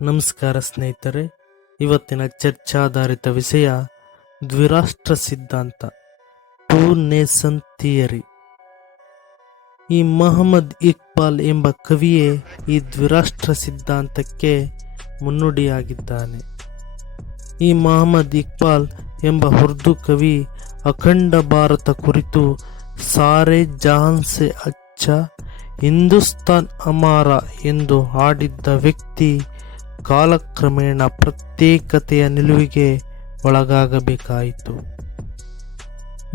ನಮಸ್ಕಾರ ಸ್ನೇಹಿತರೆ, ಇವತ್ತಿನ ಚರ್ಚಾಧಾರಿತ ವಿಷಯ ದ್ವಿರಾಷ್ಟ್ರ ಸಿದ್ಧಾಂತ ಟೂ ನೇಸನ್ ಥಿಯರಿ ಈ ಮೊಹಮ್ಮದ್ ಇಕ್ಬಾಲ್ ಎಂಬ ಕವಿಯೇ ಈ ದ್ವಿರಾಷ್ಟ್ರ ಸಿದ್ಧಾಂತಕ್ಕೆ ಮುನ್ನುಡಿಯಾಗಿದ್ದಾನೆ. ಈ ಮೊಹಮ್ಮದ್ ಇಕ್ಬಾಲ್ ಎಂಬ ಉರ್ದು ಕವಿ ಅಖಂಡ ಭಾರತ ಕುರಿತು ಸಾರೆ ಜಹಾನ್ ಸೆ ಅಚ್ಚ, ಹಿಂದೂಸ್ತಾನ್ ಅಮಾರ ಎಂದು ಹಾಡಿದ್ದ ವ್ಯಕ್ತಿ ಕಾಲಕ್ರಮೇಣ ಪ್ರತ್ಯೇಕತೆಯ ನಿಲುವಿಗೆ ಒಳಗಾಗಬೇಕಾಯಿತು.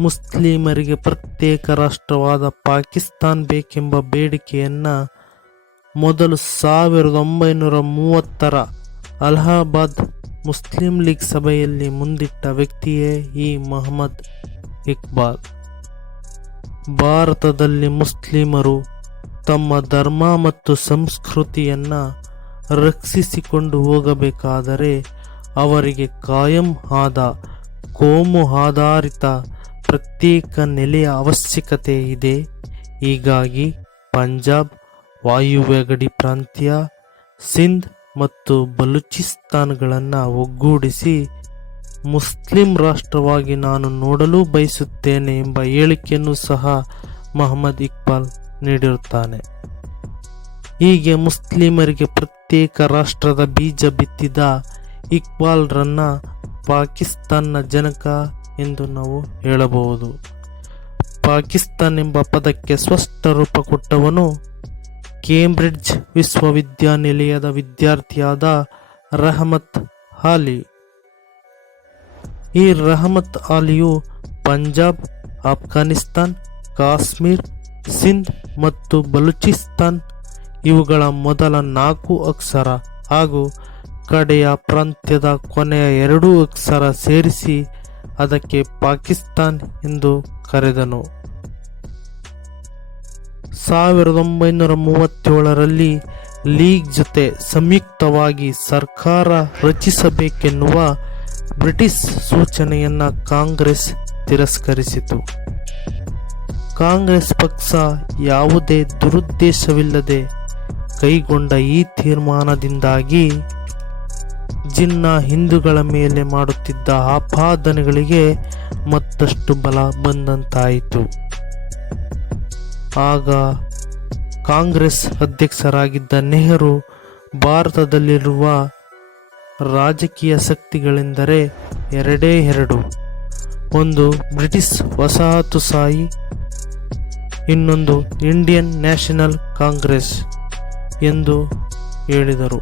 ಮುಸ್ಲಿಮರಿಗೆ ಪ್ರತ್ಯೇಕ ರಾಷ್ಟ್ರವಾದ ಪಾಕಿಸ್ತಾನ್ ಬೇಕೆಂಬ ಬೇಡಿಕೆಯನ್ನು ಮೊದಲು ಸಾವಿರದ ಒಂಬೈನೂರ ಮೂವತ್ತರ ಅಲಹಾಬಾದ್ ಮುಸ್ಲಿಂ ಲೀಗ್ ಸಭೆಯಲ್ಲಿ ಮುಂದಿಟ್ಟ ವ್ಯಕ್ತಿಯೇ ಈ ಮೊಹಮ್ಮದ್ ಇಕ್ಬಾಲ್. ಭಾರತದಲ್ಲಿ ಮುಸ್ಲಿಮರು ತಮ್ಮ ಧರ್ಮ ಮತ್ತು ಸಂಸ್ಕೃತಿಯನ್ನ ರಕ್ಷಿಸಿಕೊಂಡು ಹೋಗಬೇಕಾದರೆ ಅವರಿಗೆ ಕಾಯಂ ಆದ, ಕೋಮು ಆಧಾರಿತ ಪ್ರತ್ಯೇಕ ನೆಲೆಯ ಅವಶ್ಯಕತೆ ಇದೆ. ಹೀಗಾಗಿ ಪಂಜಾಬ್ ವಾಯುವ್ಯ ಗಡಿ ಪ್ರಾಂತ್ಯ, ಸಿಂಧ್ ಮತ್ತು ಬಲೂಚಿಸ್ತಾನ್ಗಳನ್ನು ಒಗ್ಗೂಡಿಸಿ ಮುಸ್ಲಿಂ ರಾಷ್ಟ್ರವಾಗಿ ನಾನು ನೋಡಲು ಬಯಸುತ್ತೇನೆ ಎಂಬ ಹೇಳಿಕೆಯನ್ನು ಸಹ ಮೊಹಮ್ಮದ್ ಇಕ್ಬಾಲ್ ನೀಡಿರುತ್ತಾನೆ. ಹೀಗೆ ಮುಸ್ಲಿಮರಿಗೆ ಪ್ರತ್ಯೇಕ ರಾಷ್ಟ್ರದ ಬೀಜ ಬಿತ್ತಿದ ಇಕ್ಬಾಲ್ರನ್ನ ಪಾಕಿಸ್ತಾನ್ನ ಜನಕ ಎಂದು ನಾವು ಹೇಳಬಹುದು. ಪಾಕಿಸ್ತಾನ್ ಎಂಬ ಪದಕ್ಕೆ ಸ್ಪಷ್ಟ ರೂಪ ಕೊಟ್ಟವನು ಕೇಂಬ್ರಿಡ್ಜ್ ವಿಶ್ವವಿದ್ಯಾನಿಲಯದ ವಿದ್ಯಾರ್ಥಿಯಾದ ರಹಮತ್ ಹಾಲಿ. ಈ ರಹಮತ್ ಆಲಿಯು ಪಂಜಾಬ್, ಆಫ್ಘಾನಿಸ್ತಾನ್, ಕಾಶ್ಮೀರ್, ಸಿಂಧ್ ಮತ್ತು ಬಲೂಚಿಸ್ತಾನ್ ಇವುಗಳ ಮೊದಲ ನಾಲ್ಕು ಅಕ್ಷರ ಹಾಗೂ ಕಡೆಯ ಪ್ರಾಂತ್ಯದ ಕೊನೆಯ ಎರಡೂ ಅಕ್ಷರ ಸೇರಿಸಿ ಅದಕ್ಕೆ ಪಾಕಿಸ್ತಾನ್ ಎಂದು ಕರೆದನು. ಸಾವಿರದ ಒಂಬೈನೂರ ಮೂವತ್ತೇಳರಲ್ಲಿ ಲೀಗ್ ಜೊತೆ ಸಂಯುಕ್ತವಾಗಿ ಸರ್ಕಾರ ರಚಿಸಬೇಕೆನ್ನುವ ಬ್ರಿಟಿಷ್ ಸೂಚನೆಯನ್ನು ಕಾಂಗ್ರೆಸ್ ತಿರಸ್ಕರಿಸಿತು. ಕಾಂಗ್ರೆಸ್ ಪಕ್ಷ ಯಾವುದೇ ದುರುದ್ದೇಶವಿಲ್ಲದೆ ಕೈಗೊಂಡ ಈ ತೀರ್ಮಾನದಿಂದಾಗಿ ಜಿನ್ನ ಹಿಂದೂಗಳ ಮೇಲೆ ಮಾಡುತ್ತಿದ್ದ ಆಪಾದನೆಗಳಿಗೆ ಮತ್ತಷ್ಟು ಬಲ ಬಂದಂತಾಯಿತು. ಆಗ ಕಾಂಗ್ರೆಸ್ ಅಧ್ಯಕ್ಷರಾಗಿದ್ದ ನೆಹರು ಭಾರತದಲ್ಲಿರುವ ರಾಜಕೀಯ ಶಕ್ತಿಗಳೆಂದರೆ ಎರಡೇ ಎರಡು. ಒಂದು ಬ್ರಿಟಿಷ್ ವಸಾಹತುಶಾಹಿ, ಇನ್ನೊಂದು ಇಂಡಿಯನ್ ನ್ಯಾಷನಲ್ ಕಾಂಗ್ರೆಸ್. ಎಂದು ಹೇಳಿದರು.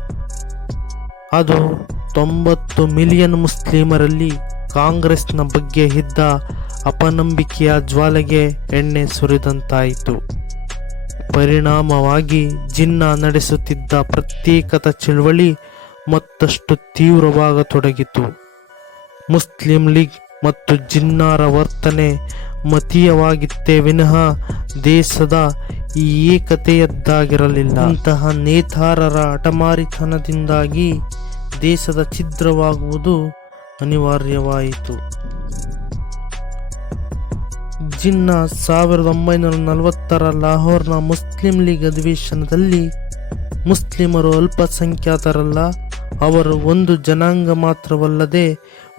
ಅದು ತೊಂಬತ್ತು ಮಿಲಿಯನ್ ಮುಸ್ಲಿಮರಲ್ಲಿ ಕಾಂಗ್ರೆಸ್ನ ಬಗ್ಗೆ ಇದ್ದ ಅಪನಂಬಿಕೆಯ ಜ್ವಾಲೆಗೆ ಎಣ್ಣೆ ಸುರಿದಂತಾಯಿತು. ಪರಿಣಾಮವಾಗಿ ಜಿನ್ನಾ ನಡೆಸುತ್ತಿದ್ದ ಪ್ರತ್ಯೇಕತ ಚಳವಳಿ ಮತ್ತಷ್ಟು ತೀವ್ರವಾಗತೊಡಗಿತು. ಮುಸ್ಲಿಂ ಲೀಗ್ ಮತ್ತು ಜಿನ್ನಾರ ವರ್ತನೆ ಮತೀಯವಾಗಿತ್ತೇ ವಿನಃ ದೇಶದ ಏಕತೆಯದ್ದಾಗಿರಲಿಲ್ಲ. ಅಂತಹ ನೇತಾರರ ಅಟಮಾರಿತನದಿಂದಾಗಿ ದೇಶದ ಛಿದ್ರವಾಗುವುದು ಅನಿವಾರ್ಯವಾಯಿತು. ಜಿನ್ನ ಸಾವಿರದ ಒಂಬೈನೂರ ನಲವತ್ತರ ಲಾಹೋರ್ನ ಮುಸ್ಲಿಂ ಲೀಗ್ ಅಧಿವೇಶನದಲ್ಲಿ ಮುಸ್ಲಿಮರು ಅಲ್ಪಸಂಖ್ಯಾತರಲ್ಲ, ಅವರು ಒಂದು ಜನಾಂಗ ಮಾತ್ರವಲ್ಲದೆ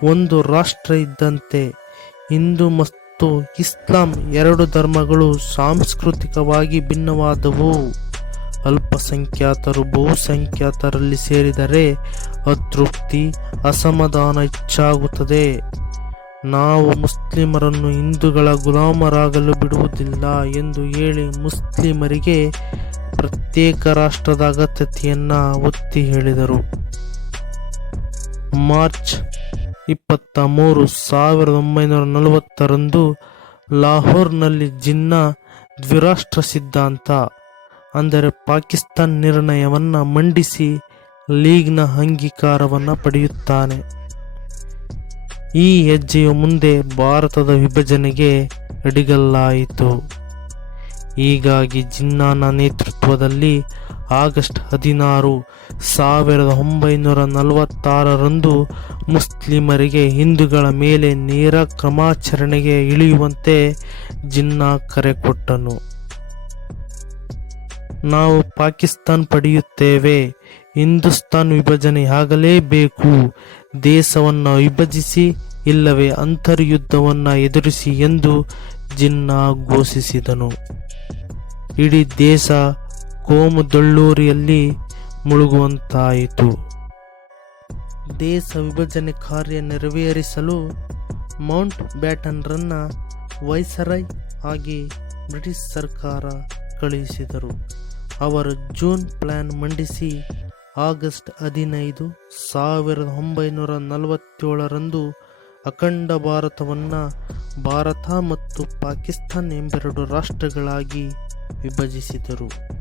ಒಂದು ರಾಷ್ಟ್ರ ಇದ್ದಂತೆ. ಹಿಂದೂ ಮತ್ತು ಇಸ್ಲಾಂ ಎರಡು ಧರ್ಮಗಳು ಸಾಂಸ್ಕೃತಿಕವಾಗಿ ಭಿನ್ನವಾದವು. ಅಲ್ಪಸಂಖ್ಯಾತರು ಬಹುಸಂಖ್ಯಾತರಲ್ಲಿ ಸೇರಿದರೆ ಅತೃಪ್ತಿ, ಅಸಮಾಧಾನ ಹೆಚ್ಚಾಗುತ್ತದೆ. ನಾವು ಮುಸ್ಲಿಮರನ್ನು ಹಿಂದೂಗಳ ಗುಲಾಮರಾಗಲು ಬಿಡುವುದಿಲ್ಲ ಎಂದು ಹೇಳಿ ಮುಸ್ಲಿಮರಿಗೆ ಪ್ರತ್ಯೇಕ ರಾಷ್ಟ್ರದ ಅಗತ್ಯತೆಯನ್ನು ಒತ್ತಿ ಹೇಳಿದರು. ಮಾರ್ಚ್ ಇಪ್ಪತ್ತ ಮೂರು ಸಾವಿರದ ಒಂಬೈನೂರ ನಲವತ್ತರಂದು ಲಾಹೋರ್ನಲ್ಲಿ ಜಿನ್ನಾ ದ್ವಿರಾಷ್ಟ್ರ ಸಿದ್ಧಾಂತ, ಅಂದರೆ ಪಾಕಿಸ್ತಾನ್ ನಿರ್ಣಯವನ್ನು ಮಂಡಿಸಿ ಲೀಗ್ನ ಅಂಗೀಕಾರವನ್ನು ಪಡೆಯುತ್ತಾನೆ. ಈ ಹೆಜ್ಜೆಯು ಮುಂದೆ ಭಾರತದ ವಿಭಜನೆಗೆ ಅಡಿಗಲ್ಲಾಯಿತು. ಹೀಗಾಗಿ ಜಿನ್ನಾನ ನೇತೃತ್ವದಲ್ಲಿ ಆಗಸ್ಟ್ ಹದಿನಾರು ಸಾವಿರದ ಒಂಬೈನೂರ ನಲವತ್ತಾರರಂದು ಮುಸ್ಲಿಮರಿಗೆ ಹಿಂದೂಗಳ ಮೇಲೆ ನೇರ ಕ್ರಮಾಚರಣೆಗೆ ಇಳಿಯುವಂತೆ ಜಿನ್ನಾ ಕರೆ ಕೊಟ್ಟನು. ನಾವು ಪಾಕಿಸ್ತಾನ್ ಪಡೆಯುತ್ತೇವೆ. ಹಿಂದೂಸ್ತಾನ್ ವಿಭಜನೆಯಾಗಲೇಬೇಕು. ದೇಶವನ್ನು ವಿಭಜಿಸಿ, ಇಲ್ಲವೇ ಅಂತರ್ಯುದ್ಧವನ್ನು ಎದುರಿಸಿ ಎಂದು ಜಿನ್ನಾ ಘೋಷಿಸಿದನು. ಇಡೀ ದೇಶ ಕೋಮುದಳ್ಳೂರಿಯಲ್ಲಿ ಮುಳುಗುವಂತಾಯಿತು. ದೇಶ ವಿಭಜನೆ ಕಾರ್ಯ ನೆರವೇರಿಸಲು ಮೌಂಟ್ ಬ್ಯಾಟನ್ರನ್ನ ವೈಸರಾಯ್ ಆಗಿ ಬ್ರಿಟಿಷ್ ಸರ್ಕಾರ ಕಳುಹಿಸಿದರು. ಅವರು ಜೂನ್ ಪ್ಲಾನ್ ಮಂಡಿಸಿ ಆಗಸ್ಟ್ ಹದಿನೈದು ಸಾವಿರದ ಒಂಬೈನೂರ ನಲವತ್ತೇಳರಂದು ಅಖಂಡ ಭಾರತವನ್ನು ಭಾರತ ಮತ್ತು ಪಾಕಿಸ್ತಾನ್ ಎಂಬೆರಡು ರಾಷ್ಟ್ರಗಳಾಗಿ ವಿಭಜಿಸಿದರು.